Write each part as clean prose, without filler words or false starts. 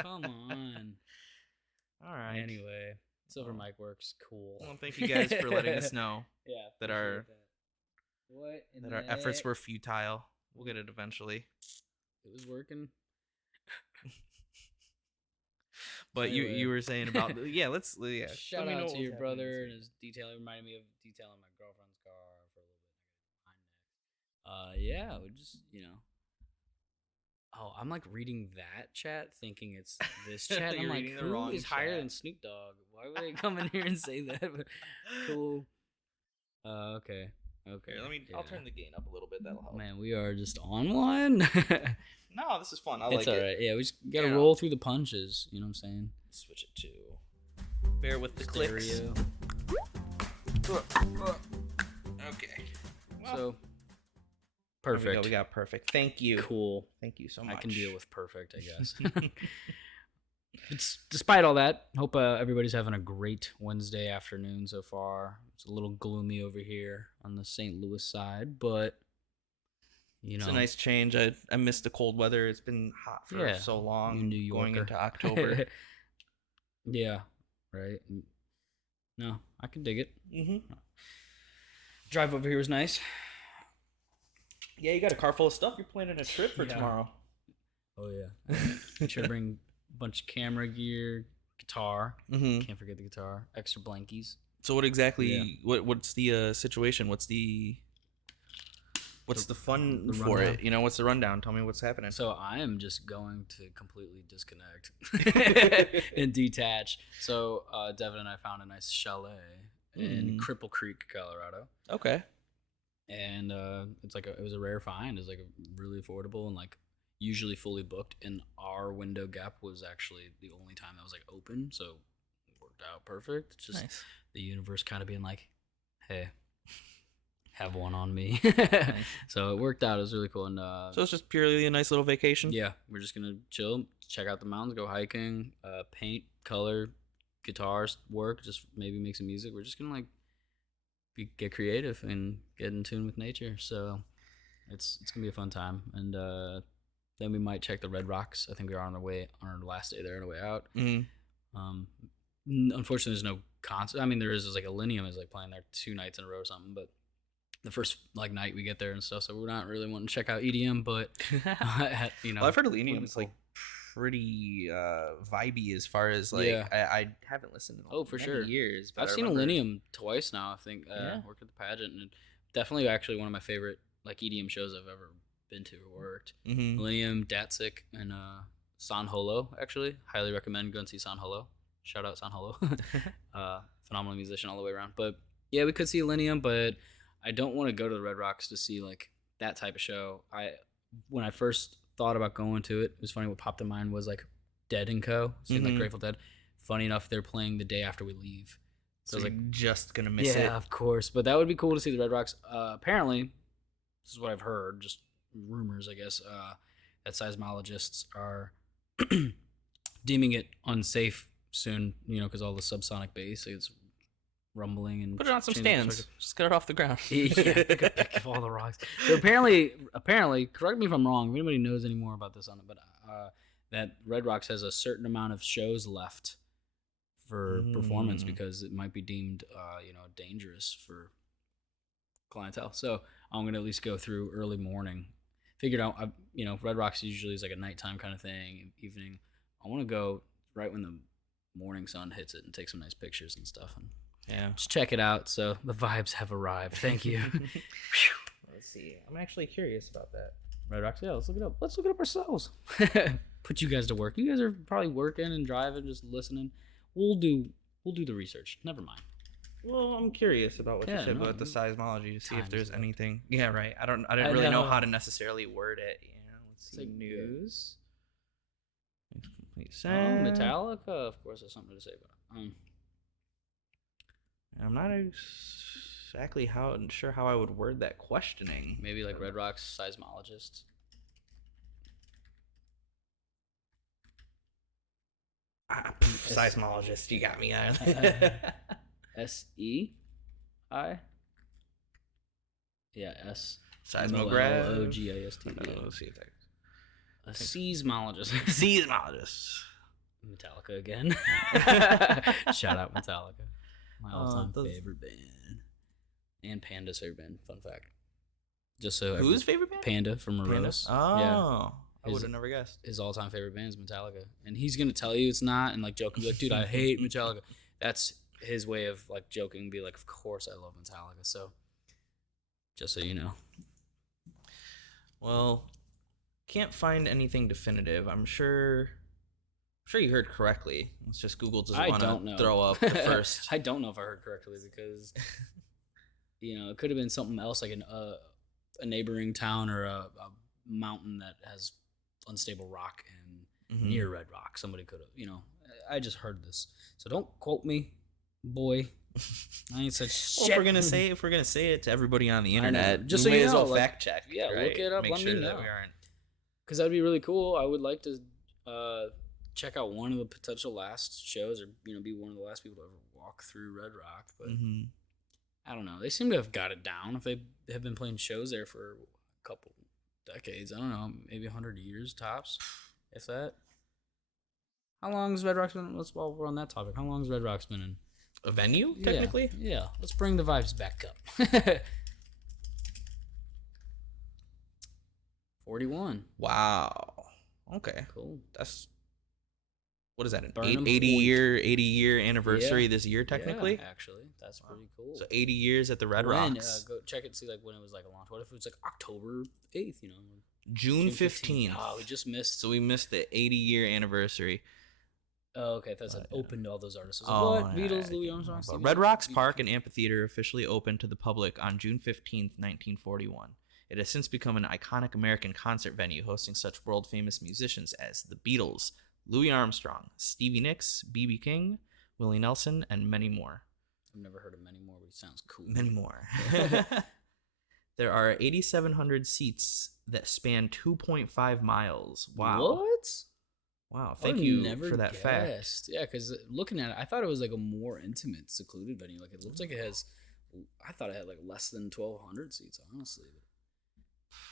Come on. All right. Anyway, Silver Mic works. Cool. Well, thank you guys for letting us know that our efforts were futile. We'll get it eventually. It was working. But anyway. you were saying about Shout out to your brother and his detailing. Reminded me of detailing my girlfriend's car for a little bit. Yeah, we just Oh, I'm like reading that chat, thinking it's this chat. I'm like, who is higher than Snoop Dogg? Why would they come in here and say that? But cool. Okay. Here, I'll turn the gain up a little bit. That'll help. Man, we are just on one. No, this is fun. It's all right. Yeah, we just gotta roll through the punches. You know what I'm saying? Switch it to. Bear with the clicks. Okay. Well, so. Perfect. We got perfect. Thank you. Cool. Thank you so much. I can deal with perfect, I guess. Despite all that, hope everybody's having a great Wednesday afternoon so far. It's a little gloomy over here on the St. Louis side, but it's a nice change. I missed the cold weather. It's been hot for so long. Going into October. Yeah. Right. No, I can dig it. Mm-hmm. Drive over here was nice. Yeah, you got a car full of stuff. You're planning a trip for tomorrow. Oh, yeah. Make sure to bring a bunch of camera gear, guitar. Mm-hmm. Can't forget the guitar. Extra blankies. So what exactly, what's the situation? What's the fun for it? What's the rundown? Tell me what's happening. So I am just going to completely disconnect and detach. So Devin and I found a nice chalet in Cripple Creek, Colorado. Okay. And it was a rare find. It's like really affordable and like usually fully booked. And our window gap was actually the only time that was like open, so it worked out perfect. It's just the universe kind of being like, "Hey, have one on me." Nice. So it worked out. It was really cool. And so it's just purely a nice little vacation. Yeah, we're just gonna chill, check out the mountains, go hiking, paint, color, guitars, work, just maybe make some music. We're just gonna like get creative and get in tune with nature. So it's gonna be a fun time. And then we might check the Red Rocks. I think we are on our last day there on the way out. Mm-hmm. Unfortunately, there's no concert. I mean, there is like Alinium is like playing there 2 nights in a row or something, but the first like night we get there and stuff, so we're not really wanting to check out EDM, but well, I've heard Alinium is like pretty vibey as far as like I haven't listened in many years, but I've seen Alinium twice now. I think worked at the pageant, and definitely actually one of my favorite like EDM shows I've ever been to or worked. Alinium, Datsik, and San Holo. Actually, highly recommend go and see San Holo. Shout out San Holo. Phenomenal musician all the way around. But yeah, we could see Alinium, but I don't want to go to the Red Rocks to see like that type of show. When I first thought about going to it was funny. What popped in mind was like Dead & Co. Seemed like Grateful Dead. Funny enough, they're playing the day after we leave. So I was like, just gonna miss it. Yeah, of course. But that would be cool to see the Red Rocks. Apparently, this is what I've heard, just rumors, I guess, that seismologists are deeming it unsafe soon, because all the subsonic bass, it's rumbling and put it on some stands. Just get it off the ground. Pick up all the rocks. So apparently, correct me if I'm wrong. If anybody knows any more about this on it, but that Red Rocks has a certain amount of shows left for performance because it might be deemed, dangerous for clientele. So I'm gonna at least go through early morning. Figured out, Red Rocks usually is like a nighttime kind of thing, evening. I want to go right when the morning sun hits it and take some nice pictures and stuff. And just check it out. So the vibes have arrived. Thank you. Let's see. I'm actually curious about that. Red Rocks. Yeah, let's look it up. Let's look it up ourselves. Put you guys to work. You guys are probably working and driving, just listening. We'll do the research. Never mind. Well, I'm curious about what you said about the seismology to see if there's anything. Yeah, right. I didn't really know how to necessarily word it. Let's see. News. Makes complete sense. Metallica, of course, has something to say about it. I'm not exactly sure how I would word that questioning. Maybe like Red Rocks seismologists. Seismologist, you got me. S-E-I? Yeah, S. Seismograph. O-G-I-S-T. Let's see if that. A seismologist. Seismologist. Metallica again. Shout out Metallica. My all-time favorite band. And Panda's favorite band. Fun fact. Just so whose favorite band? Panda from Morose. Oh, yeah. I would have never guessed. His all-time favorite band is Metallica, and he's gonna tell you it's not, and like joke and be like, "Dude, I hate Metallica." That's his way of like joking and be like, "Of course I love Metallica." So, just so you know. Well, can't find anything definitive. I'm sure you heard correctly. It's just Google doesn't want to throw up the first. I don't know if I heard correctly because, it could have been something else like a neighboring town or a mountain that has unstable rock and near Red Rock. Somebody could have, I just heard this. So don't quote me, boy. I ain't said shit. Well, if we're gonna say it to everybody on the internet, just so you know, fact check. Yeah, right? Look it up. Make let sure me know. That we aren't. Because that'd be really cool. I would like to check out one of the potential last shows, or be one of the last people to ever walk through Red Rock. But I don't know. They seem to have got it down. If they have been playing shows there for a couple decades, I don't know, maybe 100 years tops, if that. How long has Red Rock's been? While we're on that topic, how long has Red Rock's been in? A venue, technically? Yeah. Let's bring the vibes back up. 41. Wow. Okay. Cool. That's, what is that, an 80 year anniversary this year, technically? Yeah, actually. That's pretty cool. So 80 years at the Red Rocks. Go check it and see when it was a launch. What if it was October 8th, June 15th. Oh, we just missed. So we missed the 80-year anniversary. Oh, okay. That's open to all those artists. What? Beatles, Louis Armstrong, Stevie Red Rocks Park and Amphitheater officially opened to the public on June 15th, 1941. It has since become an iconic American concert venue, hosting such world-famous musicians as the Beatles, Louis Armstrong, Stevie Nicks, B.B. King, Willie Nelson, and many more. I've never heard of many more, but it sounds cool. Many more. There are 8,700 seats that span 2.5 miles. Wow. What? Wow, thank you for that fact. Yeah, because looking at it, I thought it was a more intimate, secluded venue. It looks like it has, I thought it had less than 1,200 seats, honestly.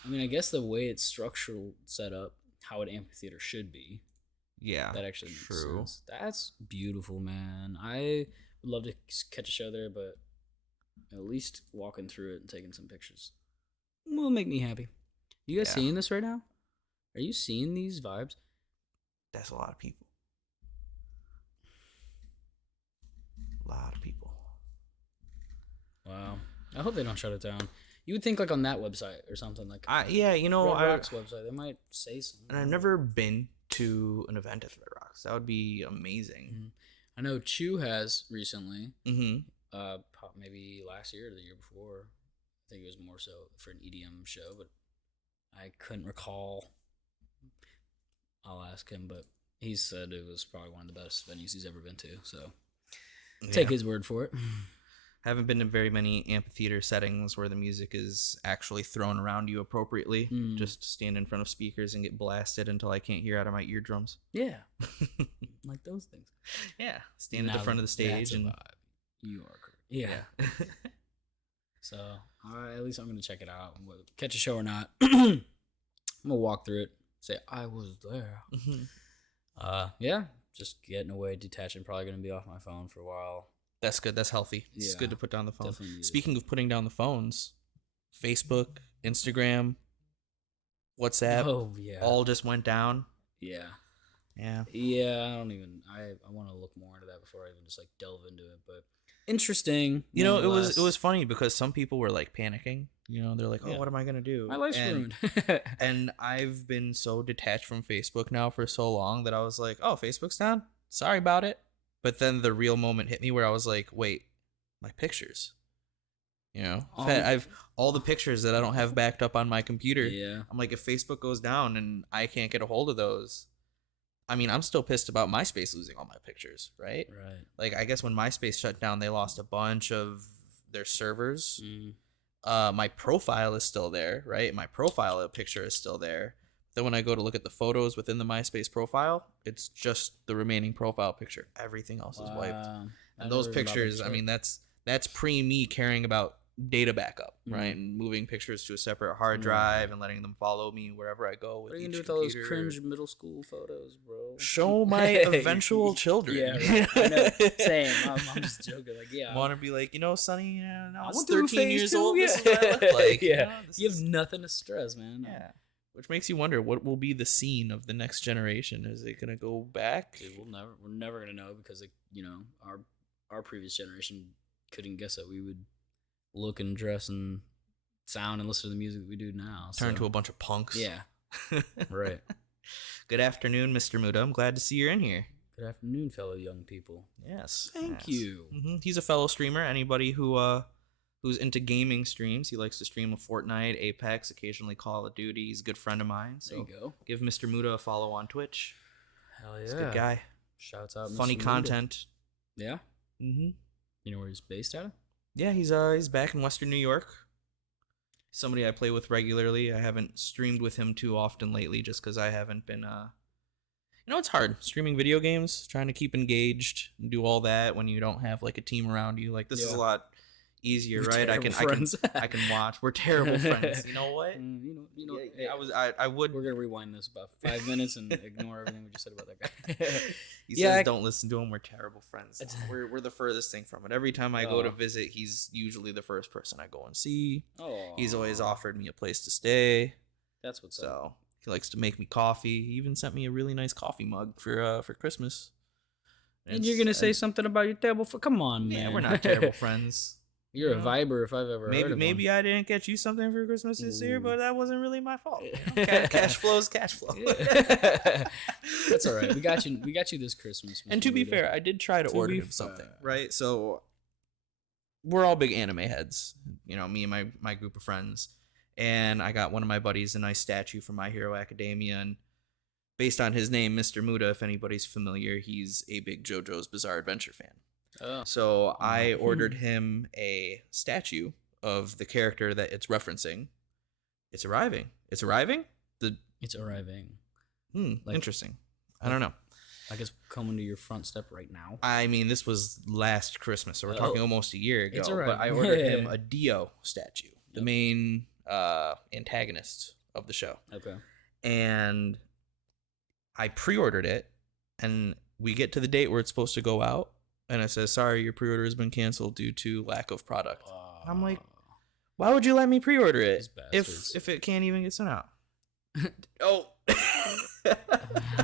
I mean, I guess the way it's structural set up, how an amphitheater should be. Yeah, that actually makes sense. That's beautiful, man. I would love to catch a show there, but at least walking through it and taking some pictures will make me happy. You guys seeing this right now? Are you seeing these vibes? That's a lot of people. A lot of people. Wow. I hope they don't shut it down. You would think on that website or something Red Rock's website, they might say something. And I've never been to an event at Red Rocks. That would be amazing. Mm-hmm. I know Chew has recently. Mm-hmm. Maybe last year or the year before. I think it was more so for an EDM show, but I couldn't recall. I'll ask him, but he said it was probably one of the best venues he's ever been to. So take his word for it. Haven't been to very many amphitheater settings where the music is actually thrown around you appropriately. Just stand in front of speakers and get blasted until I can't hear out of my eardrums. Yeah. Like those things. Yeah. Stand at the front of the stage and you are correct. Yeah. So at least I'm gonna check it out. Catch a show or not. I'm gonna walk through it. Say I was there. Yeah, just getting away, detaching. Probably gonna be off my phone for a while. That's good. That's healthy. It's good to put down the phone. Definitely. Speaking of putting down the phones, Facebook, Instagram, WhatsApp, all just went down. Yeah. Yeah. Yeah. I want to look more into that before I even just delve into it. But interesting. It was funny because some people were panicking. They're like, oh, what am I going to do? My life's ruined. And I've been so detached from Facebook now for so long that I was like, oh, Facebook's down? Sorry about it. But then the real moment hit me where I was like, wait, my pictures. I've all the pictures that I don't have backed up on my computer. Yeah. I'm like, if Facebook goes down and I can't get a hold of those, I mean, I'm still pissed about MySpace losing all my pictures, right? Right. I guess when MySpace shut down, they lost a bunch of their servers. My profile is still there, right? My profile picture is still there. Then when I go to look at the photos within the MySpace profile, it's just the remaining profile picture. Everything else is wiped. And those pictures, I mean, that's pre me caring about data backup, right? And moving pictures to a separate hard drive and letting them follow me wherever I go. With what are you gonna do with all those cringe middle school photos, bro? Show my eventual children. Yeah, right. I know. Same. I'm just joking. Like, yeah. Want to be like, Sonny, I was 13 years old. Yeah. This is what I look like. Yeah. You have nothing to stress, man. Yeah. Which makes you wonder what will be the scene of the next generation. Is it gonna go back? Dude, we're never gonna know because our previous generation couldn't guess that we would look and dress and sound and listen to the music that we do now. Turn to a bunch of punks. Yeah. Right. Good afternoon, Mr. Muda. I'm glad to see you're in here. Good afternoon, fellow young people. Yes. Thank you. Mm-hmm. He's a fellow streamer. Anybody who's into gaming streams, he likes to stream a Fortnite, Apex, occasionally Call of Duty. He's a good friend of mine. So there you go. Give Mr. Muda a follow on Twitch. Hell yeah. He's a good guy. Shouts out, funny Mr. content. Muda. Yeah. Mm-hmm. You know where he's based out of? Yeah, he's back in Western New York. Somebody I play with regularly. I haven't streamed with him too often lately just because I haven't been it's hard streaming video games, trying to keep engaged and do all that when you don't have like a team around you. Like this is a lot easier, We're right? I can watch. We're terrible friends. You know what? I would. We're gonna rewind this about 5 minutes and ignore everything we just said about that guy. He says don't listen to him. We're terrible friends. We're the furthest thing from it. Every time I go to visit, he's usually the first person I go and see. Oh. He's always offered me a place to stay. That's what's up. So he likes to make me coffee. He even sent me a really nice coffee mug for Christmas. And you're gonna say something about your terrible friend? Come on, man. Yeah, we're not terrible friends. You're a viber if I've ever heard of maybe one. I didn't get you something for Christmas this year, but that wasn't really my fault. Cash flow's cash flow. That's all right. We got you this Christmas. And to be fair, I did try to order him something, right? So we're all big anime heads, me and my group of friends. And I got one of my buddies a nice statue from My Hero Academia, and based on his name, Mr. Muda, if anybody's familiar, he's a big JoJo's Bizarre Adventure fan. Oh. So I ordered him a statue of the character that it's referencing. It's arriving. It's arriving? It's arriving. Interesting. I don't know. Like it's coming to your front step right now. I mean, this was last Christmas, so we're talking almost a year ago. It's arriving. But I ordered him a Dio statue, the main antagonist of the show. Okay. And I pre-ordered it, and we get to the date where it's supposed to go out, and it says, sorry, your pre-order has been canceled due to lack of product. I'm like, why would you let me pre-order it if it can't even get sent out? Oh.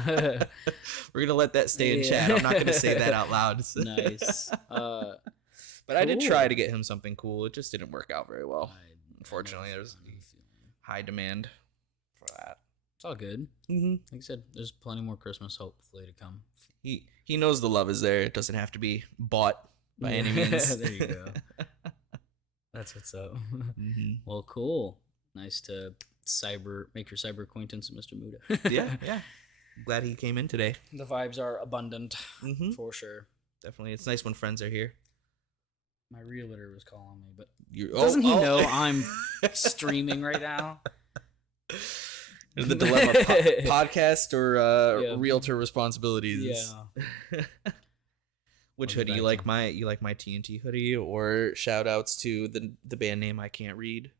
We're going to let that stay in chat. I'm not going to say that out loud. Nice. But I did try to get him something cool. It just didn't work out very well. Unfortunately, there's high demand for that. It's all good. Mm-hmm. Like I said, there's plenty more Christmas hopefully to come. He knows the love is there. It doesn't have to be bought by any means. There you go. That's what's up. Mm-hmm. Well, cool. Nice to make your cyber acquaintance with Mr. Muda. Yeah. Glad he came in today. The vibes are abundant, for sure. Definitely. It's nice when friends are here. My realtor was calling me, but doesn't he know I'm streaming right now? The dilemma: podcast or realtor responsibilities. Yeah. Which hoodie? You like my TNT hoodie, or shout outs to the band name I can't read?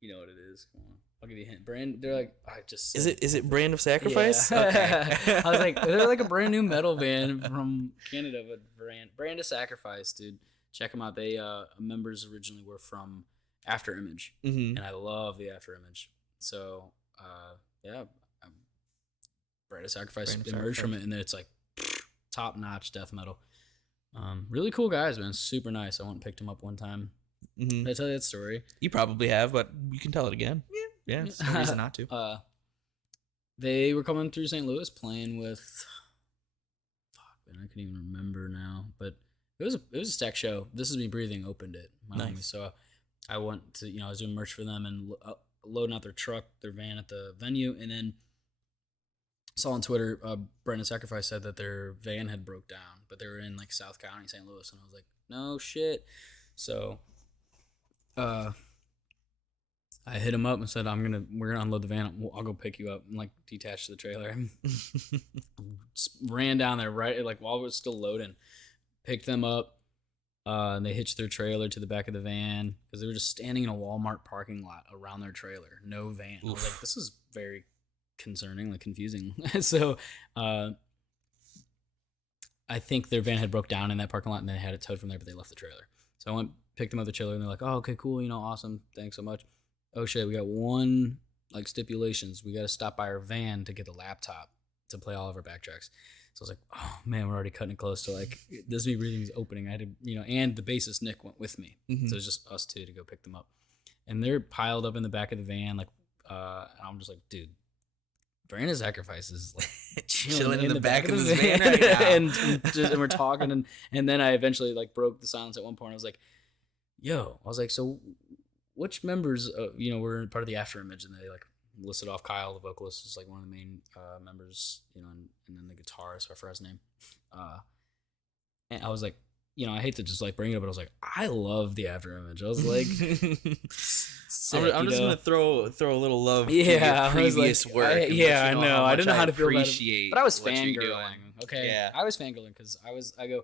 You know what it is. Come on. I'll give you a hint. Brand. They're like I just. Is it Brand of Sacrifice? Yeah. Okay. I was like, they're like a brand new metal band from Canada, but Brand of Sacrifice, dude. Check them out. They members originally were from Afterimage, and I love the Afterimage. So Brand of Sacrifice emerged from it, and then it's like top notch death metal. Really cool guys, man. Super nice. I went and picked them up one time. Did I tell you that story? You probably have, but you can tell it again. Yeah. There's no reason not to. They were coming through St. Louis playing with. Fuck, man, I can't even remember now, but. It was a stack show. This Is Me Breathing opened it. Nice. So I went to, I was doing merch for them and loading out their van at the venue. And then saw on Twitter, Brandon Sacrifice said that their van had broke down, but they were in like South County, St. Louis. And I was like, no shit. So I hit him up and said, we're gonna unload the van. I'll go pick you up and like detach the trailer. Ran down there right like while it was still loading. Picked them up, And they hitched their trailer to the back of the van because they were just standing in a Walmart parking lot around their trailer. No van. Oof. I was like, this is very concerning, like confusing. So I think their van had broke down in that parking lot and they had it towed from there, but they left the trailer. So I went, picked them up the trailer, and they're like, oh, okay, cool, awesome. Thanks so much. Oh, shit, we got one, stipulations. We got to stop by our van to get the laptop to play all of our backtracks. So I was like, oh, man, we're already cutting it close to, This Is Me Breathing is opening. I had to, and the bassist, Nick, went with me. Mm-hmm. So it was just us two to go pick them up. And they're piled up in the back of the van, and I'm just like, dude, Brandon Sacrifice is chilling in the back of the van right now. and we're talking, and then I eventually broke the silence at one point. I was like, yo, so which members, were part of the Afterimage, and they listed off Kyle, the vocalist, is one of the main members, and then the guitarist, I forgot his name. And I was like, I hate to just bring it up, but I was like, I love the Afterimage. I was like, sick, I'm just gonna throw a little love. Yeah, to your previous work. I know. I didn't know how to feel about it, but I was fangirling. Okay, yeah, I was fangirling because I go,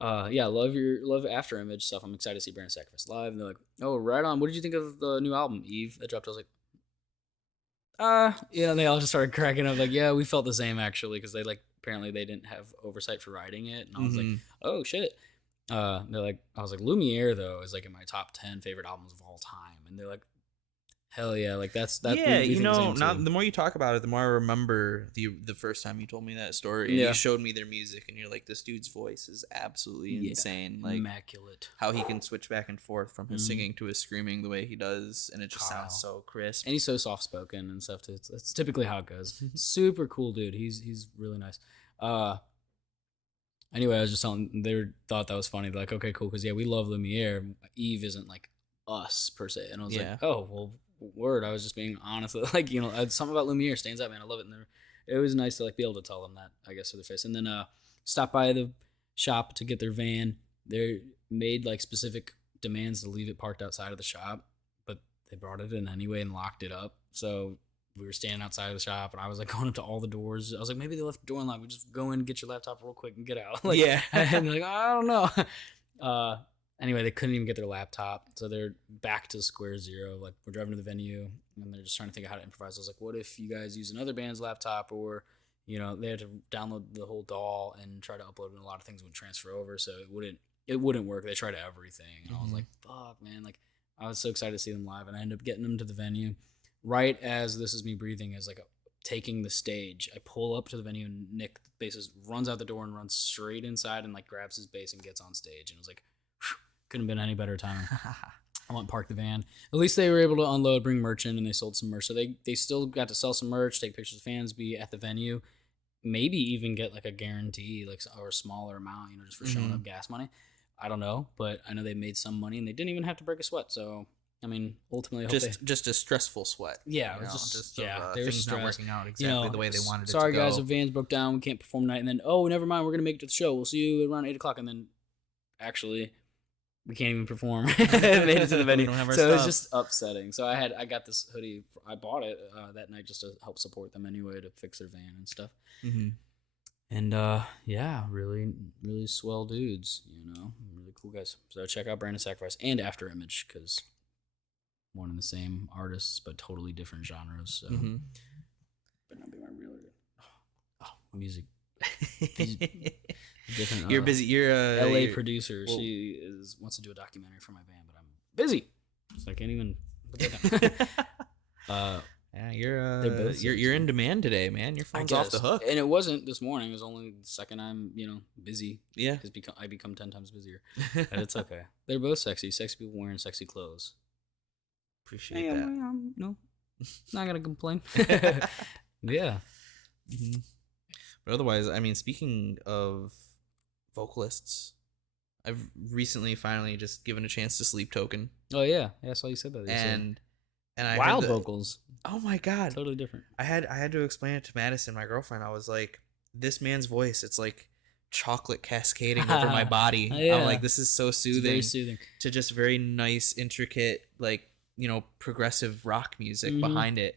love Afterimage stuff. I'm excited to see Brandon Sacrifice live. And they're like, oh, right on. What did you think of the new album, Eve, that dropped? I was like, and they all just started cracking up, yeah, we felt the same actually, because they apparently they didn't have oversight for writing it, and I was like, oh shit. I was like, Lumiere though is in my top 10 favorite albums of all time, and they're like, hell yeah, that's yeah, now the more you talk about it, the more I remember the first time you told me that story. Yeah. You showed me their music, and you're like, this dude's voice is absolutely insane, immaculate. How he can switch back and forth from his singing to his screaming the way he does, and it just sounds so crisp. And he's so soft spoken and stuff too. That's typically how it goes. Super cool dude. He's really nice. Anyway, I was just telling, they thought that was funny. They're like, okay, cool, because we love Lumiere. Eve isn't us per se, and I was like, oh well. Word, I was just being honest. Something about Lumiere stands out, man. I love it. And it was nice to be able to tell them that, I guess, to their face. And then stopped by the shop to get their van. They made specific demands to leave it parked outside of the shop, but they brought it in anyway and locked it up. So we were standing outside of the shop, and I was going up to all the doors. I was like, maybe they left the door unlocked. We just go in, get your laptop real quick, and get out. And they're like, I don't know. Anyway, they couldn't even get their laptop, so they're back to square zero. We're driving to the venue, and they're just trying to think of how to improvise. I was like, what if you guys use another band's laptop, or, they had to download the whole DAW and try to upload, and a lot of things would transfer over, so it wouldn't work. They tried everything, and I was like, fuck, man. I was so excited to see them live, and I ended up getting them to the venue right as This Is Me Breathing is taking the stage. I pull up to the venue, and Nick, the bassist, runs out the door and runs straight inside and grabs his bass and gets on stage, and I was like, couldn't have been any better timing. I went and parked the van. At least they were able to unload, bring merch in, and they sold some merch. So they still got to sell some merch, take pictures of fans, be at the venue, maybe even get a guarantee, or a smaller amount, just for showing up, gas money. I don't know, but I know they made some money, and they didn't even have to break a sweat. So I mean, ultimately, just a stressful sweat. Yeah, it was they were things not working out exactly the way they wanted it to go. Sorry guys, the van's broke down. We can't perform tonight. And then, oh, never mind, we're gonna make it to the show. We'll see you around 8:00. And then, actually, we can't even perform. Made it to the venue. So stuff. It was just upsetting. So I got this hoodie. I bought it that night just to help support them anyway, to fix their van and stuff. And really, really swell dudes. Really cool guys. So check out Brandon Sacrifice and Afterimage, because one and the same artists but totally different genres. So, but not being really good. Music. Different. You're busy. You're a LA producer. Well, she wants to do a documentary for my band, but I'm busy, so I can't even. You're in demand today, man. Your phone's off the hook. And it wasn't this morning. It was only the second I'm busy. Yeah, I become 10 times busier. And it's okay. They're both sexy. Sexy people wearing sexy clothes. Appreciate that. I'm not gonna complain. Yeah. But otherwise, I mean, speaking of vocalists, I've recently finally just given a chance to Sleep Token. Oh yeah, I saw you said that. And I wild vocals. Oh my god, totally different. I had to explain it to Madison, my girlfriend. I was like, this man's voice, it's like chocolate cascading over my body. Yeah. I'm like, this is so soothing. Very soothing to just very nice, intricate, progressive rock music behind it.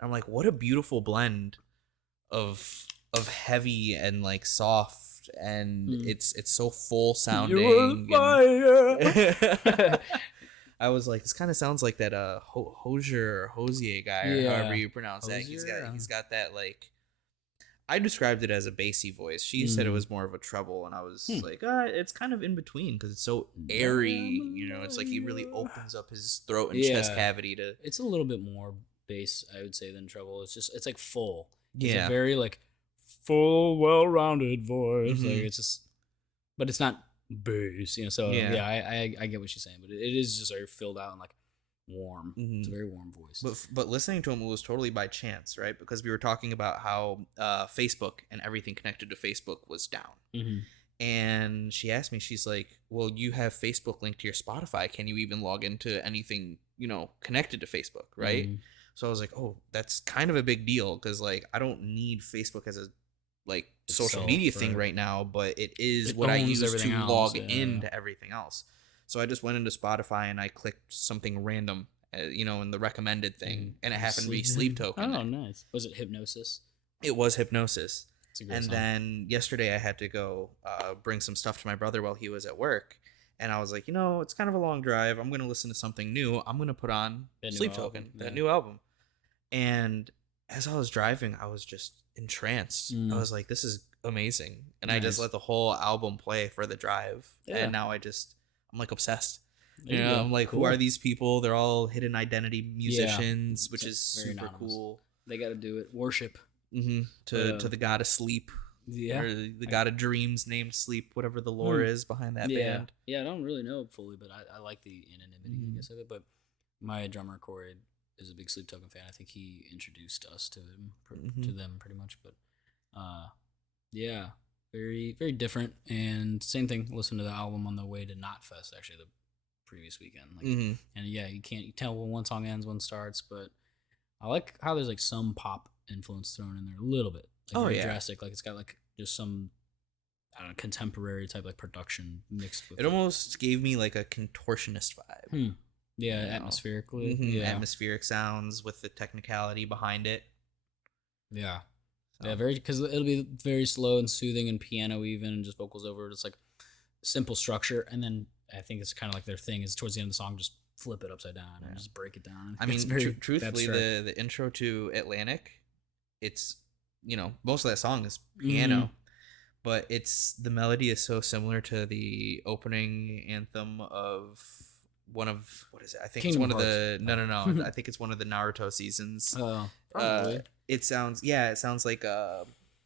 I'm like, what a beautiful blend of heavy and soft and it's so full sounding. You fire. I was like, this kind of sounds like that Hosier guy, or however you pronounce Hosier? that. He's got that, like, I described it as a bassy voice. She said it was more of a treble, and I was like, it's kind of in between because it's so airy. It's like he really opens up his throat and chest cavity to. It's a little bit more bass, I would say, than treble. It's like full. It's a very like full, well-rounded voice. Like it's just, but it's not bass. So I get what she's saying, but it is just very filled out and like warm. It's a very warm voice. But listening to him was totally by chance, right? Because we were talking about how Facebook and everything connected to Facebook was down. And she asked me, she's like, well, you have Facebook linked to your Spotify. Can you even log into anything, connected to Facebook, right? So I was like, oh, that's kind of a big deal because, like, I don't need Facebook as a, like, social media thing right now, but it what I use to log into everything else. So I just went into Spotify and I clicked something random, in the recommended thing, and it happened to be Sleep Token. Oh, nice. Was it Hypnosis? It was Hypnosis. It's a great and song. Then yesterday I had to go bring some stuff to my brother while he was at work, and I was like, it's kind of a long drive. I'm going to listen to something new. I'm going to put on Sleep Token, that new album. And as I was driving, I was just entranced. I was like, this is amazing. And I just let the whole album play for the drive. And now I'm like obsessed. I'm like, who are these people? They're all hidden identity musicians, which is super cool. They got to do it. Worship. To the god of sleep. Or the god of dreams named Sleep, whatever the lore is behind that band. Yeah, I don't really know fully, but I like the anonymity, I guess, of it. But my drummer, Corey, is a big Sleep Token fan. I think he introduced us to them pretty much. But very, very different. And same thing, listen to the album on the way to Knotfest, actually, the previous weekend. And you can't tell when one song ends, one starts, but I like how there's like some pop influence thrown in there a little bit. Like very drastic. Like it's got like just some, I don't know, contemporary type like production mixed with it. Almost gave me like a contortionist vibe. Yeah, atmospherically. Atmospheric sounds with the technicality behind it. Yeah. Yeah, because it'll be very slow and soothing and piano even and just vocals over it. It's like simple structure, and then I think it's kind of like their thing is towards the end of the song just flip it upside down and just break it down. I mean, truthfully, the intro to Atlantic, it's most of that song is piano, but the melody is so similar to the opening anthem of what is it? I think Kingdom it's one Hearts. of the no. I think it's one of the Naruto seasons. Oh, probably. It sounds like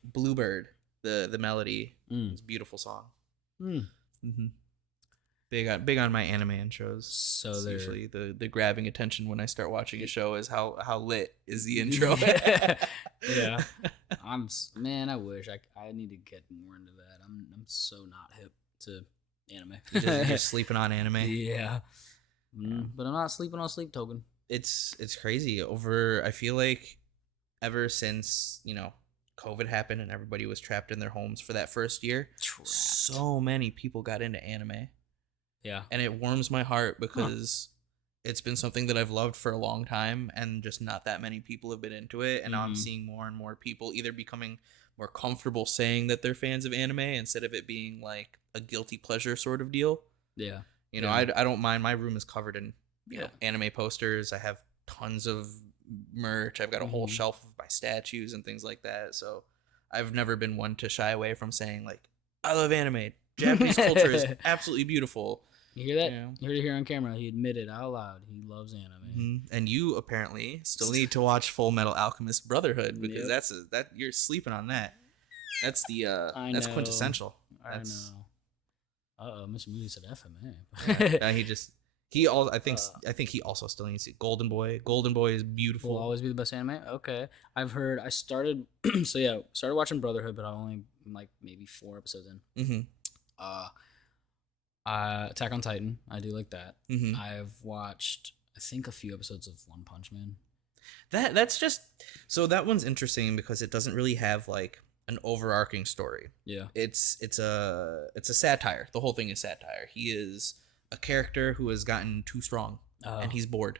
Bluebird. The melody. It's a beautiful song. Big on my anime intros. So it's usually the grabbing attention when I start watching a show is how lit is the intro. Yeah. I wish I need to get more into that. I'm so not hip to anime. You're just sleeping on anime. Yeah. But I'm not sleeping on Sleep Token. It's crazy. I feel like ever since, COVID happened and everybody was trapped in their homes for that first year, so many people got into anime. Yeah. And it warms my heart because it's been something that I've loved for a long time and just not that many people have been into it. And now I'm seeing more and more people either becoming more comfortable saying that they're fans of anime instead of it being like a guilty pleasure sort of deal. Yeah. I don't mind. My room is covered in anime posters. I have tons of merch. I've got a whole shelf of my statues and things like that. So I've never been one to shy away from saying like, I love anime. Japanese culture is absolutely beautiful. You hear that? You heard it here on camera. He admitted out loud he loves anime. And you apparently still need to watch Full Metal Alchemist Brotherhood because that you're sleeping on that. That's that's quintessential. I know. Mr. Moody said FMA. I think he also still needs to see Golden Boy. Golden Boy is beautiful. Will always be the best anime. Okay, I've heard. I started started watching Brotherhood, but I only like maybe 4 episodes in. Attack on Titan. I do like that. I've watched I think a few episodes of One Punch Man. That's just so that one's interesting because it doesn't really have like an overarching story. Yeah. It's a satire. The whole thing is satire. He is a character who has gotten too strong and he's bored.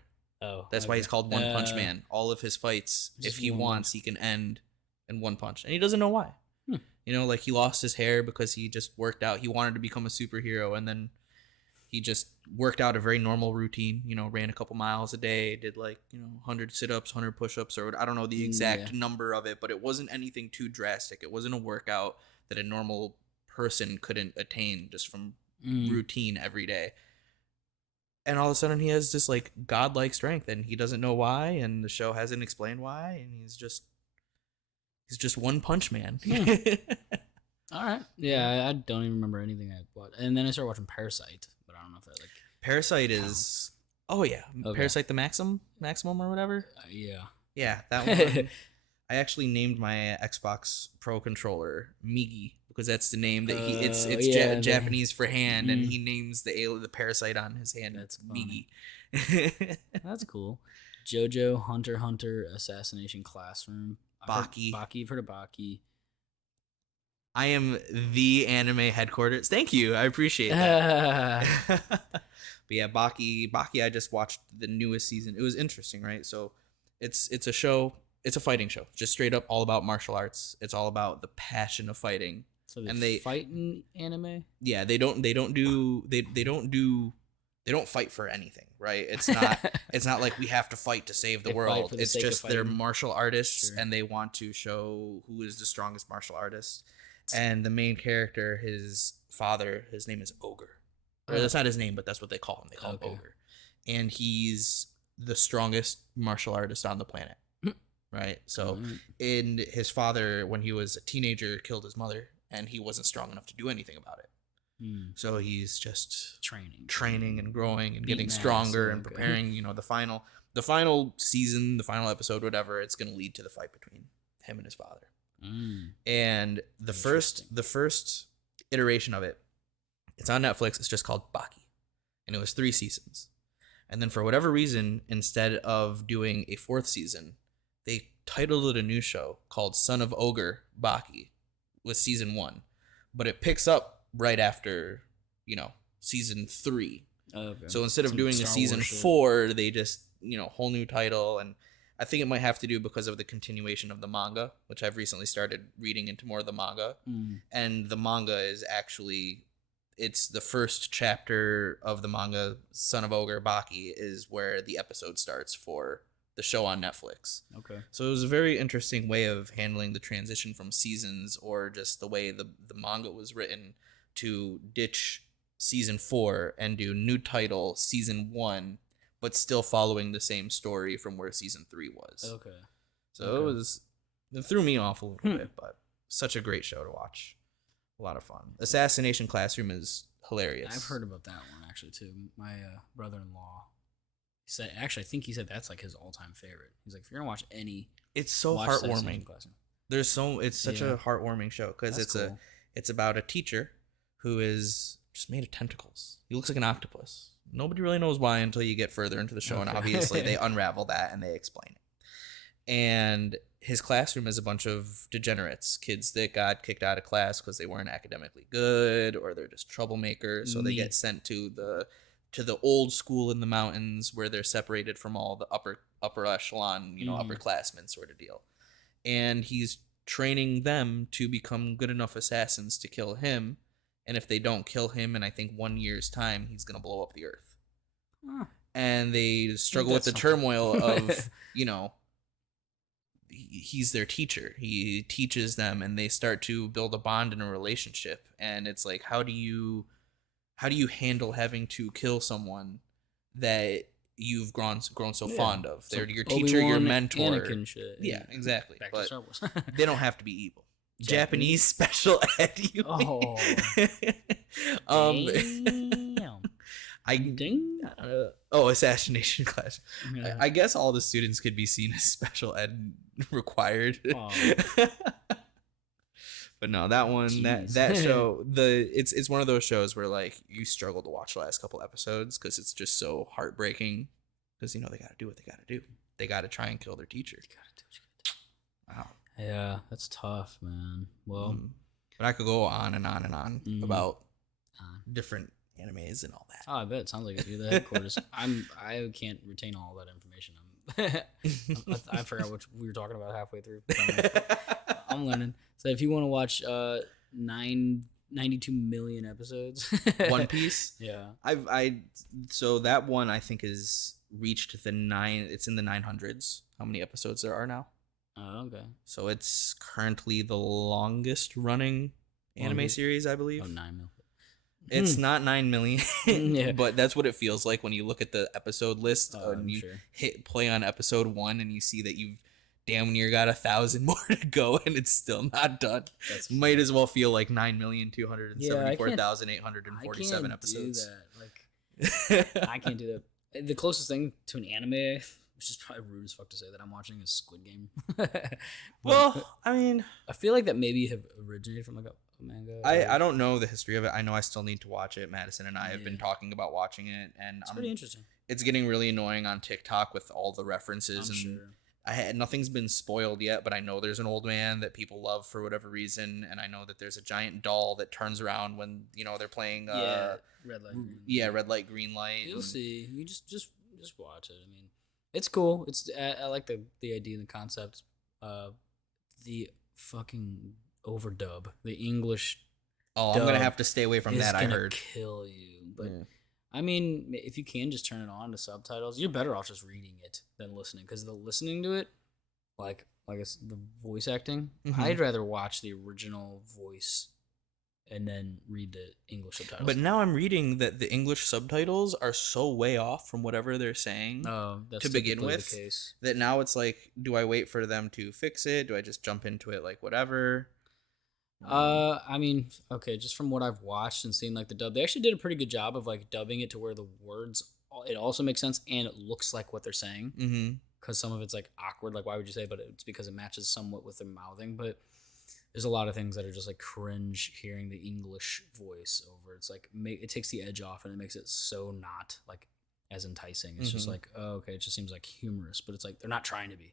That's why he's called One Punch Man. All of his fights, if he wants, he can end in one punch. And he doesn't know why. Like he lost his hair because he just worked out. He wanted to become a superhero, and then he just worked out a very normal routine. Ran a couple miles a day, did 100 sit-ups, 100 push-ups, or I don't know the exact number of it, but it wasn't anything too drastic. It wasn't a workout that a normal person couldn't attain just from routine every day. And all of a sudden he has this godlike strength, and he doesn't know why, and the show hasn't explained why, and he's just One Punch Man. All right. Yeah, I don't even remember anything I watched. And then I started watching Parasite, but I don't know if that Parasite is... Oh, yeah. Okay. Parasite the Maximum or whatever? Yeah. Yeah, that one. I actually named my Xbox Pro controller Migi, because that's the name that it's Japanese for hand, and he names the parasite on his hand. That's Migi. That's cool. JoJo, Hunter x Hunter, Assassination Classroom. Baki. You've heard of Baki. I am the anime headquarters. Thank you. I appreciate that. But yeah, Baki, I just watched the newest season. It was interesting, right? So it's a show. It's a fighting show. Just straight up all about martial arts. It's all about the passion of fighting. So they fight in anime? Yeah, they don't fight for anything, right? It's not like we have to fight to save the world. It's just they're martial artists, and they want to show who is the strongest martial artist. And the main character, his father, his name is Ogre. Or that's not his name, but that's what they call him. They call him Ogre. And he's the strongest martial artist on the planet. Right? So in his father, when he was a teenager, killed his mother, and he wasn't strong enough to do anything about it. So he's just training and growing and getting stronger and preparing, the final season, the final episode, whatever, it's going to lead to the fight between him and his father. And the first iteration of it, it's on Netflix. It's just called Baki, and it was 3 seasons. And then for whatever reason, instead of doing a 4th season, they titled it a new show called Son of Ogre Baki with season 1, but it picks up right after, season 3. Okay. So instead of doing a season 4, they just, whole new title. And I think it might have to do because of the continuation of the manga, which I've recently started reading into more of the manga. And the manga is actually, it's the first chapter of the manga, Son of Ogre Baki, is where the episode starts for the show on Netflix. Okay. So it was a very interesting way of handling the transition from seasons, or just the way the manga was written, to ditch season 4 and do new title season 1, but still following the same story from where season 3 was. Okay. So it threw me off a little bit, but such a great show to watch. A lot of fun. Assassination Classroom is hilarious. I've heard about that one actually too. My brother-in-law said, actually, I think he said that's his all-time favorite. He's like, if you're gonna watch any, it's so heartwarming. It's such a heartwarming show, because it's about a teacher who is just made of tentacles. He looks like an octopus. Nobody really knows why until you get further into the show, and obviously they unravel that and they explain it. And his classroom is a bunch of degenerates, kids that got kicked out of class because they weren't academically good, or they're just troublemakers. So they get sent to the old school in the mountains, where they're separated from all the upper echelon, upperclassmen sort of deal. And he's training them to become good enough assassins to kill him. And if they don't kill him in, I think, 1 year's time, he's going to blow up the earth. Huh. And they struggle with the turmoil of, he's their teacher. He teaches them, and they start to build a bond and a relationship. And it's like, how do you handle having to kill someone that you've grown so fond of? They're your teacher, your mentor. Anakin shit. Yeah, exactly. Back to Star Wars. They don't have to be evil. Japanese special ed. Damn. Assassination class. Yeah. I guess all the students could be seen as special ed required. But no, that one, that show, it's one of those shows where you struggle to watch the last couple episodes, because it's just so heartbreaking. Because they got to do what they got to do. They got to try and kill their teacher. Wow. Yeah, that's tough, man. Well, but I could go on and on and on about different animes and all that. Oh, I bet it sounds like you're the headquarters. I can't retain all that information. I forgot what we were talking about halfway through. I'm learning. So if you want to watch 92 million episodes, One Piece. Yeah. So that one I think is reached the 9. It's in the 900s. How many episodes there are now? Oh, okay. So it's currently the longest running anime series, I believe. Oh, 9 million. It's not 9 million, Yeah. but that's what it feels like when you look at the episode list and you sure. hit play on episode 1 and you see that you've damn near got 1,000 more to go and it's still not done. That's might as well feel like 9,274,847 episodes. Do that. I can't do that. The closest thing to an anime, which is probably rude as fuck to say, that I'm watching is Squid Game. Well, I mean, I feel like that maybe have originated from like a manga. I don't know the history of it. I know I still need to watch it. Madison and I have been talking about watching it, and it's pretty interesting. It's getting really annoying on TikTok with all the references. Sure. Nothing's been spoiled yet, but I know there's an old man that people love for whatever reason, and I know that there's a giant doll that turns around when they're playing. Red light. Green. Yeah, red light, green light. You'll see. You just watch it. I mean, it's cool. I like the idea and the concept. The fucking overdub, the English. Oh, I'm gonna have to stay away from that. I heard kill you, but. Yeah. I mean, if you can just turn it on to subtitles, you're better off just reading it than listening. Because the listening to it, like the voice acting, I'd rather watch the original voice and then read the English subtitles. But now I'm reading that the English subtitles are so way off from whatever they're saying that's to begin with the case. That now it's like, do I wait for them to fix it? Do I just jump into it like whatever? I mean, okay, just from what I've watched and seen, like the dub, they actually did a pretty good job of like dubbing it to where the words, it also makes sense and it looks like what they're saying. Because some of it's like awkward, like why would you say? But it's because it matches somewhat with their mouthing. But there's a lot of things that are just like cringe hearing the English voice over. It's like it takes the edge off and it makes it so not like as enticing. It's just like, oh, okay, it just seems like humorous, but it's like they're not trying to be.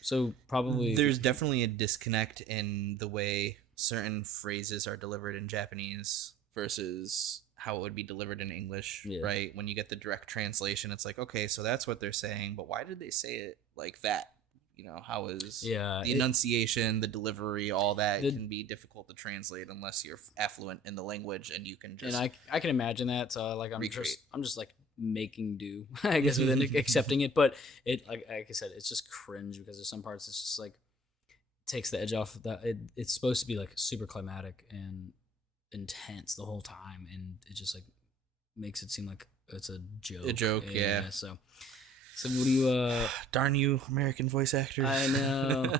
So probably there's definitely a disconnect in the way certain phrases are delivered in Japanese versus how it would be delivered in English, right? When you get the direct translation, it's like, okay, so that's what they're saying, but why did they say it like that? How is the enunciation, the delivery, all that can be difficult to translate unless you're affluent in the language and you can just. And I can imagine that. So like I'm just like making do, I guess, within accepting it. But it like I said, it's just cringe because there's some parts it's just like takes the edge off. That it's supposed to be like super climatic and intense the whole time, and it just like makes it seem like it's a joke. Yeah. So what do you darn you American voice actors. I know.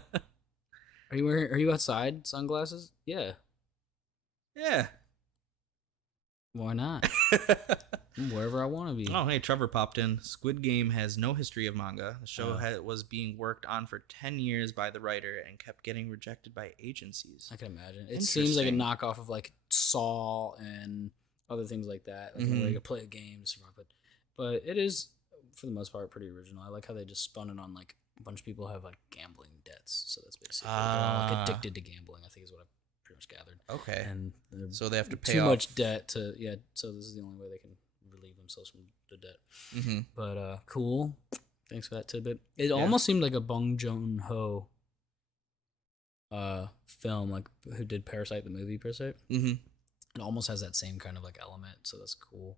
Are you outside sunglasses? Yeah Why not? Wherever I want to be. Oh, hey, Trevor popped in. Squid Game has no history of manga. The show was being worked on for 10 years by the writer and kept getting rejected by agencies. I can imagine. It seems like a knockoff of like Saw and other things like that. Like where you play a game, but it is for the most part pretty original. I like how they just spun it on like a bunch of people have like gambling debts, so that's basically they're all like addicted to gambling. I think is what I've pretty much gathered. Okay, and so they have to pay too off much debt to So this is the only way they can relieve themselves from the debt. But cool. Thanks for that tidbit. It almost seemed like a Bong Joon-ho film, like who did Parasite, the movie Parasite. It almost has that same kind of like element, so that's cool.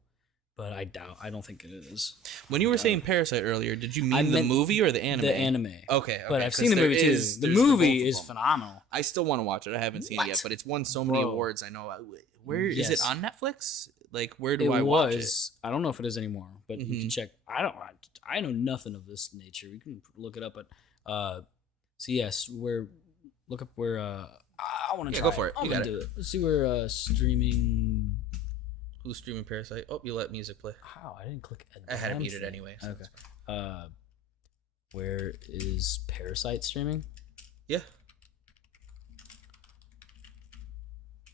But I don't think it is. When you were saying Parasite earlier, did you mean the movie or the anime? The anime. Okay. But I've seen the movie too. The movie is phenomenal. I still want to watch it. I haven't seen it yet, but it's won so many awards. I know. Where is it on Netflix? Like, where do I watch it? I don't know if it is anymore, but you can check. I know nothing of this nature. You can look it up, but so yes, look up where I want to try. Go for it. You got it. Do it. Let's see where streaming. Who's streaming Parasite? Oh, you let music play. How? I didn't click. I had it muted anyway. So okay. Where is Parasite streaming? Yeah.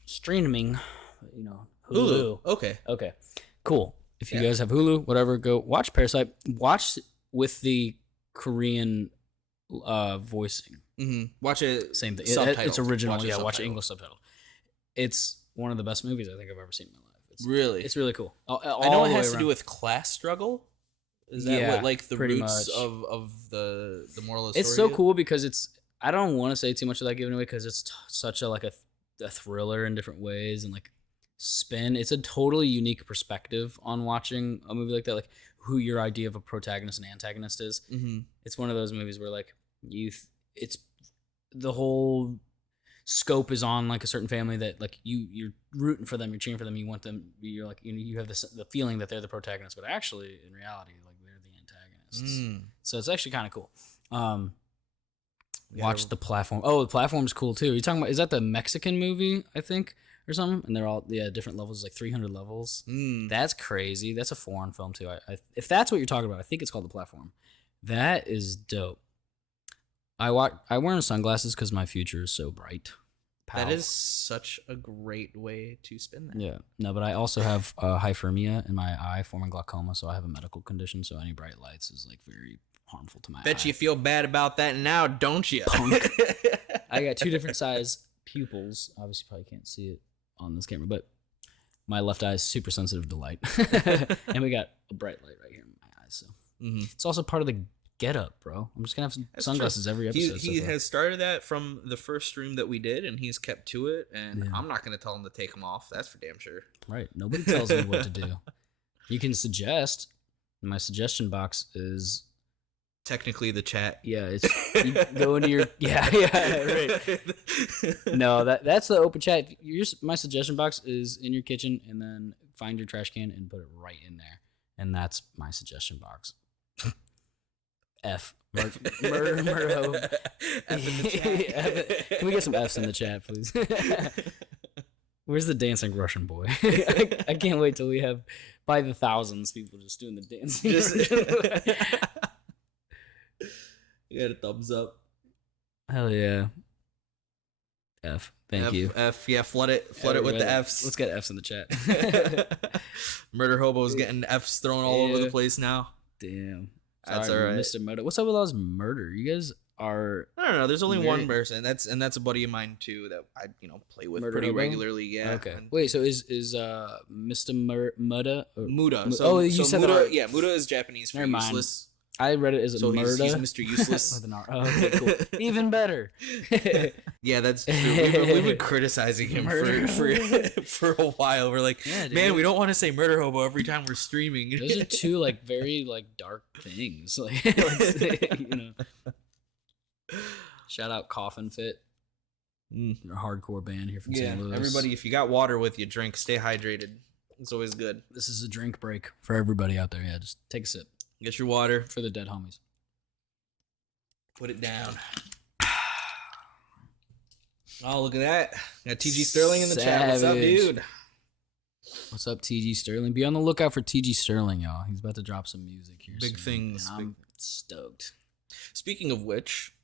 Streaming. Hulu. Okay. Cool. If you guys have Hulu, whatever, go watch Parasite. Watch with the Korean voicing. Watch it. Same thing. It's original. Watch it English subtitle. It's one of the best movies I think I've ever seen in my life. It's really cool. I know it has to do with class struggle. Is that what like the roots of the moral of the story? It's so cool because it's I don't want to say too much without giving away because it's such a thriller in different ways and like spin. It's a totally unique perspective on watching a movie like that, like who your idea of a protagonist and antagonist is. Mm-hmm. It's one of those movies where like it's the whole scope is on like a certain family that like you're rooting for them, you're cheering for them, you want them, you're like, you know, you have the feeling that they're the protagonist, but actually in reality like they're the antagonists. So it's actually kind of cool. Watch The Platform. Oh, The Platform's cool too. You're talking about, is that the Mexican movie, I think, or something? And they're all different levels, like 300 levels. That's crazy. That's a foreign film too. If that's what you're talking about, I think it's called The Platform. That is dope. I wear sunglasses because my future is so bright. That is such a great way to spin that. Yeah. No, but I also have hyperemia in my eye, forming glaucoma, so I have a medical condition. So any bright lights is like very harmful to my eye. Bet you feel bad about that now, don't you? Punk. I got 2 different size pupils. Obviously, probably can't see it on this camera, but my left eye is super sensitive to light, and we got a bright light right here in my eyes. So it's also part of the get up, bro. I'm just gonna have some sunglasses every episode. He has started that from the first stream that we did, and he's kept to it. And I'm not gonna tell him to take them off. That's for damn sure. Right. Nobody tells me what to do. You can suggest. My suggestion box is technically the chat. Yeah, it's you go into your right. No, that's the open chat. My suggestion box is in your kitchen, and then find your trash can and put it right in there, and that's my suggestion box. F. Murder. F in the chat. Can we get some Fs in the chat, please? Where's the dancing Russian boy? I can't wait till we have by the thousands people just doing the dancing. You got a thumbs up. Hell yeah. F. Thank you. F. Yeah, flood it with the Fs. Let's get Fs in the chat. Murder Hobo's getting Fs thrown all over the place now. Damn. That's all right. Mr. Murder. What's up with all this murder? You guys are... I don't know. There's only one person. That's a buddy of mine too that I play with Murder pretty Hobo? regularly. Yeah. Okay. Wait. So is Mr. Muda? Muda. So, you said Muda. that. Yeah, Muda is Japanese for useless. I read it as a murder. He's Mr. Useless. With an R. Oh, okay, cool. Even better. Yeah, that's true. We've been criticizing him for a while. We're like, man, we don't want to say Murder Hobo every time we're streaming. Those are two very dark things. Shout out Coffin Fit. They're a hardcore band here from St. Louis. Everybody, if you got water with you, drink. Stay hydrated. It's always good. This is a drink break for everybody out there. Yeah, just take a sip. Get your water. For the dead homies. Put it down. Oh, look at that. Got TG Sterling in the chat. What's up, dude? What's up, TG Sterling? Be on the lookout for TG Sterling, y'all. He's about to drop some music here Big soon, things. I'm stoked. Speaking of which,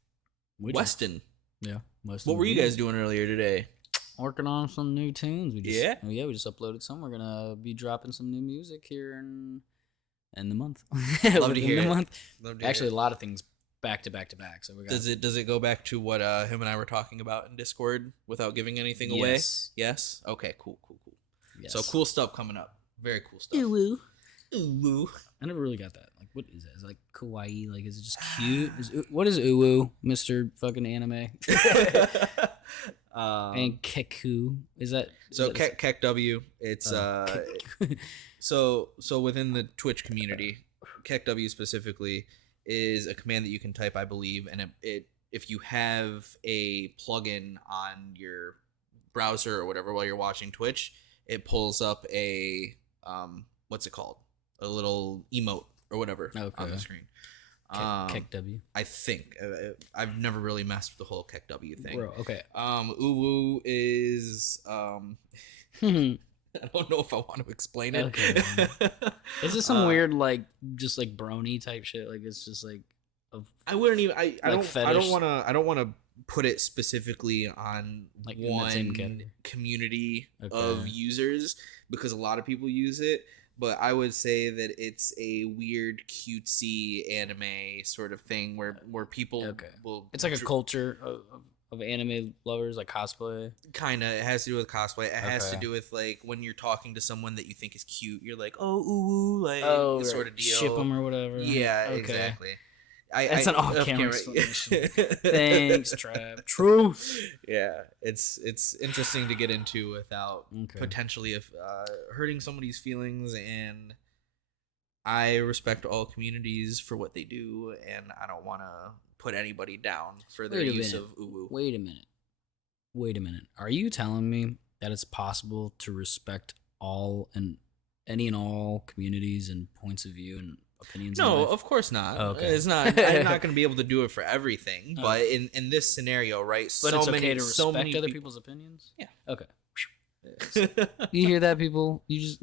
Weston. Yeah. Weston. What were you guys doing earlier today? Working on some new tunes. We just uploaded some. We're going to be dropping some new music here in the month. Love to hear it. Actually, a lot of things back to back to back. So we got. Does it go back to what him and I were talking about in Discord without giving anything away? Yes. Okay. Cool. Yes. So cool stuff coming up. Very cool stuff. Ooh woo. I never really got that. Like, what is that? Is it like kawaii? Like, is it just cute? What is ooh, Mr. Fucking Anime? And keku, is that? So kek W. It's So within the Twitch community, KEKW specifically is a command that you can type, I believe, and it if you have a plugin on your browser or whatever while you're watching Twitch, it pulls up a what's it called? A little emote or whatever on the screen. KEKW. I think I've never really messed with the whole KEKW thing. Bro, okay. Uwu is I don't know if I want to explain it. Okay. Is this some weird just brony type shit? Like it's just like I wouldn't even I don't want to put it specifically on one community of users because a lot of people use it, but I would say that it's a weird cutesy anime sort of thing where people will. It's like a culture of anime lovers, like cosplay. Kinda, it has to do with cosplay. It has to do with like when you're talking to someone that you think is cute, you're like, oh, ooh, like sort of deal. Ship them or whatever. Yeah, exactly. That's an off-camera explanation. Thanks, Trav. Truth. Yeah, it's interesting to get into without potentially hurting somebody's feelings, and I respect all communities for what they do, and I don't want to put anybody down for their use of uwu. Wait a minute. Are you telling me that it's possible to respect all and any and all communities and points of view and opinions? No, of course not. Okay. It's not. I'm not going to be able to do it for everything, but in this scenario, right? But it's okay to respect other people's opinions. Yeah. Okay. You hear that, people? You just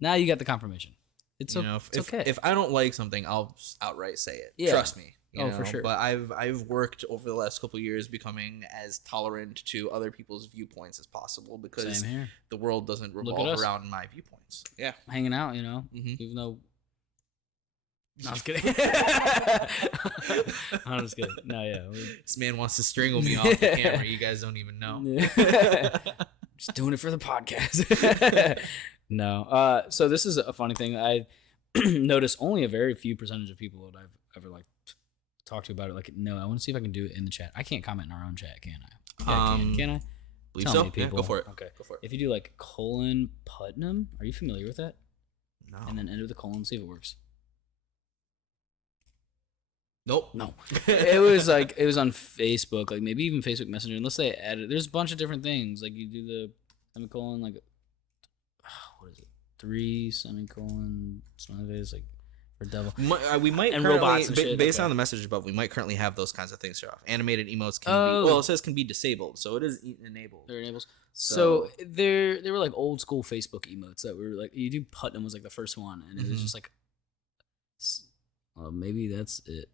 now you got the confirmation. It's okay. If I don't like something, I'll outright say it. Yeah. Trust me. You know? For sure. But I've worked over the last couple of years becoming as tolerant to other people's viewpoints as possible because the world doesn't revolve around my viewpoints. Yeah. Hanging out, even though. No, I'm just kidding. I'm just kidding. No, yeah. This man wants to strangle me off the camera. You guys don't even know. Just doing it for the podcast. No. So this is a funny thing. I noticed only a very few percentage of people that I've ever talked to about it. No, I want to see if I can do it in the chat. I can't comment in our own chat, can I? Yeah, can I? Believe so. Yeah, go for it. Okay, go for it. If you do colon Putnam, are you familiar with that? No. And then enter the colon, see if it works. Nope. No. It was on Facebook, maybe even Facebook Messenger. Unless they added, there's a bunch of different things. You do the semicolon, what is it? 3 semicolon smiley face, for devil. We might and robots and shit. Based on the message above, we might currently have those kinds of things turned off. Animated emotes can be. Well, it says can be disabled, so it is enabled. They're enabled. So they were old school Facebook emotes that were you do Putnam was the first one, and it was just maybe that's it.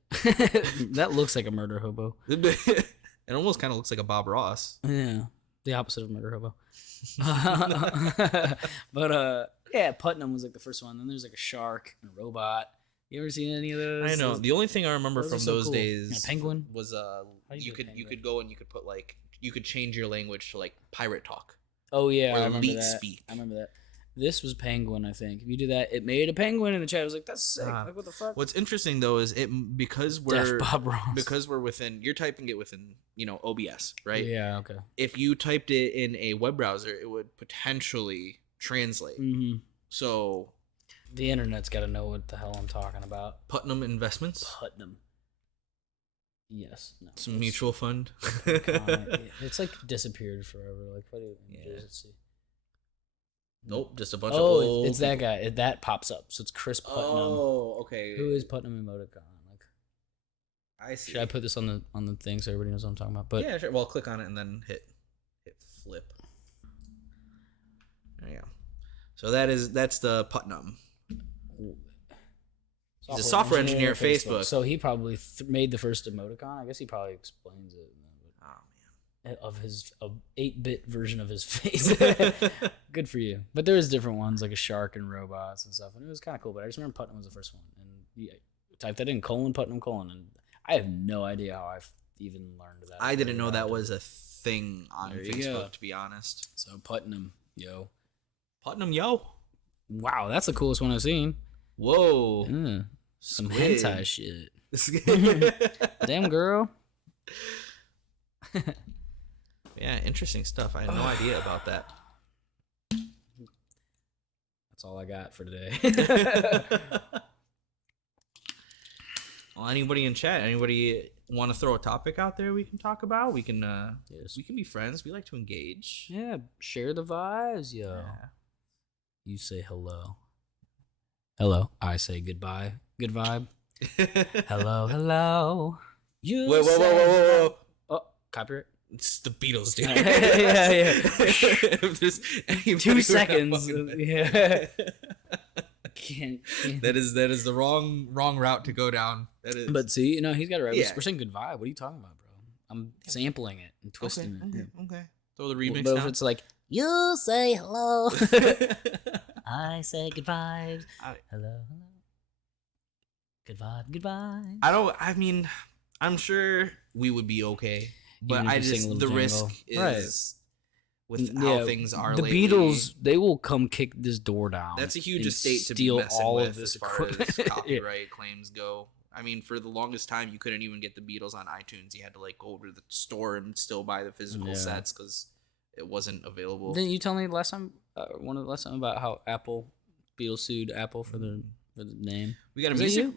That looks like a murder hobo. It almost kind of looks like a Bob Ross. Yeah, the opposite of murder hobo. But yeah, Putnam was the first one. Then there's a shark and a robot. You ever seen any of those? I know. The only thing I remember from those days, penguin was you could go and you could put you could change your language to pirate talk. Oh yeah, or I remember that. speak. I remember that. This was penguin, I think. If you do that, it made a penguin in the chat. I was that's sick. What the fuck? What's interesting though is because we're within. You're typing it within OBS, right? Yeah. Okay. If you typed it in a web browser, it would potentially translate. Mm-hmm. So the internet's got to know what the hell I'm talking about. Putnam Investments. Putnam. Yes. No. It's a mutual fund. It's disappeared forever. What do let's see. Nope, just a bunch of old it's that guy. That pops up. So it's Chris Putnam. Oh, okay. Who is Putnam Emoticon? I see. Should I put this on the thing so everybody knows what I'm talking about? But yeah, sure. Well, click on it and then hit flip. There you go. So that's the Putnam. He's a software engineer at Facebook. So he probably made the first emoticon. I guess he probably explains it. Of his 8-bit version of his face. Good for you. But there's different ones like a shark and robots and stuff, and it was kind of cool. But I just remember Putnam was the first one, and type that in Putnam : and I have no idea how I've even learned that. I didn't know that was a thing on Facebook, to be honest. So Putnam, yo. Wow, that's the coolest one I've seen. Whoa. Some hentai shit. Damn girl. Yeah, interesting stuff. I had no idea about that. That's all I got for today. Well, anybody in chat, anybody want to throw a topic out there we can talk about? We can we can be friends. We like to engage. Yeah, share the vibes, yo. Yeah. You say hello. Hello. I say goodbye. Good vibe. Hello. You whoa. Oh, copyright. It's the Beatles, dude. yeah. If there's 2 seconds. Yeah. Can't. That is the wrong route to go down. That is. But see, he's got it right. Yeah. We're saying good vibe. What are you talking about, bro? I'm sampling it and twisting it. Okay. Throw the remix down. But if it's you say hello. I say good vibes. Hello. Good vibe. I'm sure we would be okay. But the risk is with how things are the lately. Beatles, they will come kick this door down. That's a huge estate to be steal messing all with of this as far as copyright claims go. I mean, for the longest time, you couldn't even get the Beatles on iTunes. You had to like go over to the store and still buy the physical sets because it wasn't available. Didn't you tell me last time, last time about how Beatles sued Apple for the name? We got a music.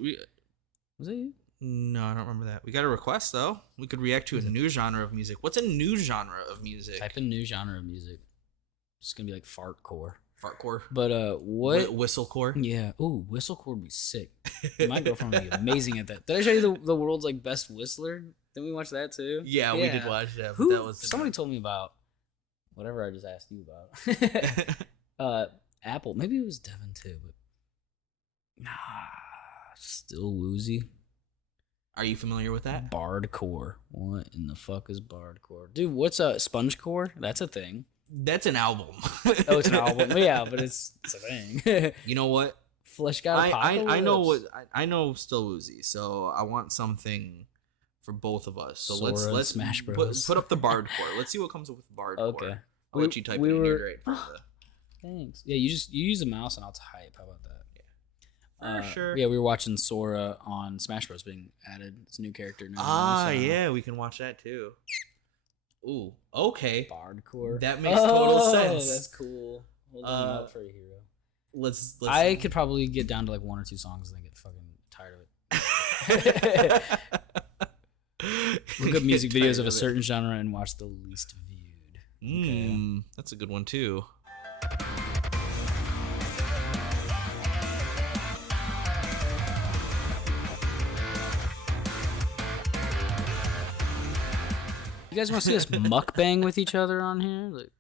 Was it you? No, I don't remember that. We got a request though. We could react to a new genre of music. What's a new genre of music? Type in new genre of music. It's gonna be like fartcore. Fartcore. But what? Whistlecore. Yeah. Ooh, whistlecore would be sick. My girlfriend would be amazing at that. Did I show you the world's like best whistler? Didn't we watch that too? Yeah, we did watch that. Who? That was somebody told me about whatever I just asked you about. Apple. Maybe it was Devin too, but still woozy. Are you familiar with that? Bardcore. What in the fuck is bardcore? Dude, what's Spongecore? That's a thing. That's an album. Oh, it's an album. Yeah, but it's a thing. You know what? Flesh God Apocalypse. I know Still Woozy, so I want something for both of us. So Sora let's Smash Bros. Put up the Bardcore. Let's see what comes up with Bardcore. Okay. I'll let you type it in here right for the... Thanks. Yeah, you use the mouse and I'll type. How about that? For sure. Yeah, we were watching Sora on Smash Bros. Being added. It's a new character now. Yeah, we can watch that too. Ooh, okay. Bardcore. That makes total sense. That's cool. Hold on up for a hero. Let's I could probably get down to like one or two songs and then get fucking tired of it. Look up music videos of a certain genre and watch the least viewed. Okay. That's a good one too. You guys want to see us mukbang with each other on here? Like,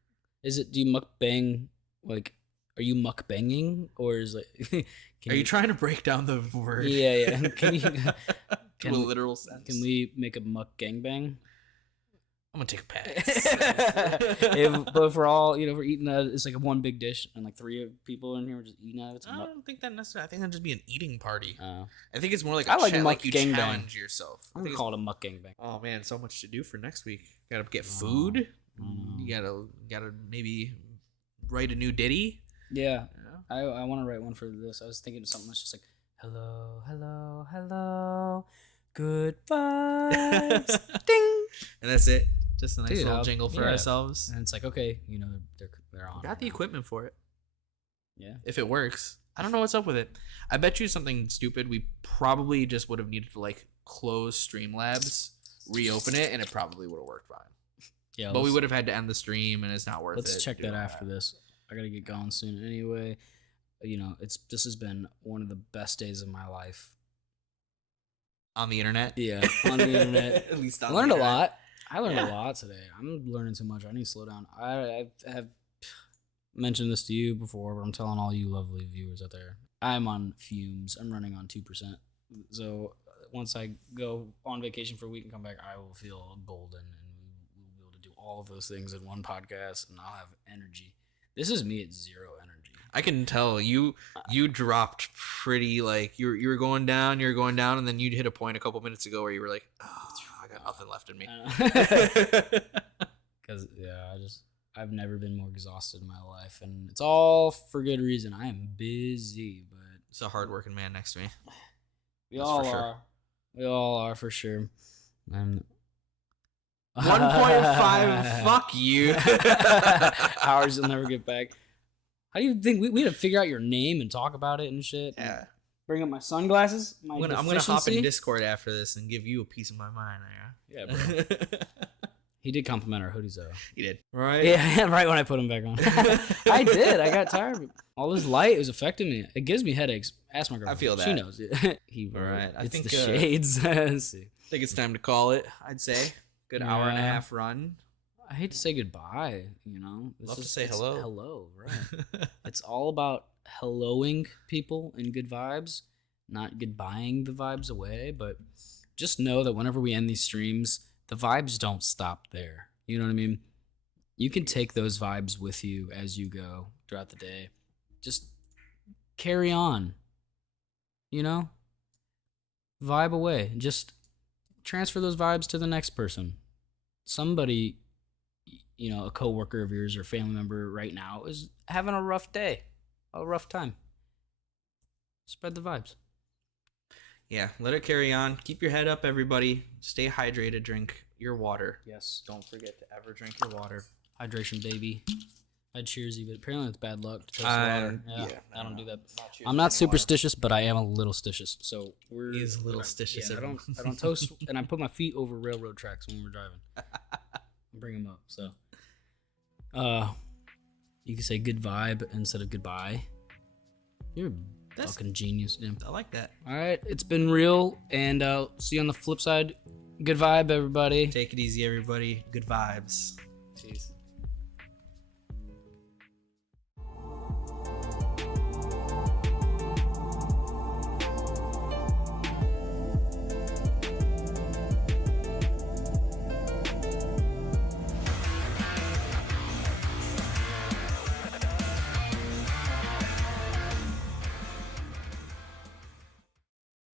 do you mukbang? Like, are you mukbanging or is like? Are you trying to break down the word? Yeah. Can you? To a literal sense. Can we make a mukbang? I'm gonna take a pass. But if we're all, we're eating it's like a one big dish and like three people in here we're just eating out of it. I don't think that necessarily. I think that'd just be an eating party. Oh. I think it's more like like you gang challenge yourself. I'm gonna call it a mukbang bang. Oh man, so much to do for next week. Gotta get food. You gotta maybe write a new ditty. Yeah. I want to write one for this. I was thinking of something that's just like hello, hello, hello, good vibes, ding, and that's it. Just a nice little jingle for ourselves. And it's like, okay, they're on. Got the equipment for it. Yeah. If it works. I don't know what's up with it. I bet you something stupid. We probably just would have needed to like close Streamlabs, reopen it, and it probably would have worked fine. Yeah. But we would have had to end the stream and it's not worth it. Let's check that after this. I gotta get going soon anyway. This has been one of the best days of my life. On the internet? Yeah, on the internet. At least I learned a lot. I learned a lot today. I'm learning too much. I need to slow down. I have mentioned this to you before, but I'm telling all you lovely viewers out there. I'm on fumes. I'm running on 2%. So once I go on vacation for a week and come back, I will feel golden and we'll be able to do all of those things in one podcast and I'll have energy. This is me at zero energy. I can tell you dropped pretty like you were going down, and then you hit a point a couple minutes ago where you were like, oh, I got nothing left in me. Because I've never been more exhausted in my life, and it's all for good reason. I am busy, but it's a hardworking man next to me. We all are. We all are for sure. And 1.5. Fuck you. Hours you'll never get back. How do you think we had to figure out your name and talk about it and shit? Yeah. Bring up my sunglasses. I'm gonna hop in Discord after this and give you a piece of my mind. Yeah, bro. He did compliment our hoodies though. He did. Right. Yeah, right when I put them back on. I did. I got tired. All this light was affecting me. It gives me headaches. Ask my girlfriend. I feel that. She knows it. All right. I think the shades. Let's see. I think it's time to call it. I'd say good hour and a half run. I hate to say goodbye. Love to say hello. Hello, right? It's all about helloing people in good vibes, not goodbying the vibes away. But just know that whenever we end these streams, the vibes don't stop there. You know what I mean? You can take those vibes with you as you go throughout the day. Just carry on. Vibe away. Just transfer those vibes to the next person. Somebody, a coworker of yours or family member right now is having a rough day, a rough time. Spread the vibes. Yeah, let it carry on. Keep your head up, everybody. Stay hydrated. Drink your water. Yes. Don't forget to ever drink your water. Hydration, baby. I'd cheers you, but apparently it's bad luck to toast water. Yeah, I don't do that. I'm not superstitious, but I am a little stitious. So He's a little stitious. Yeah, I don't toast, and I put my feet over railroad tracks when we're driving. Bring them up. So, you can say good vibe instead of goodbye. You're a fucking genius. Yeah. I like that. All right, it's been real, and see you on the flip side. Good vibe, everybody. Take it easy, everybody. Good vibes.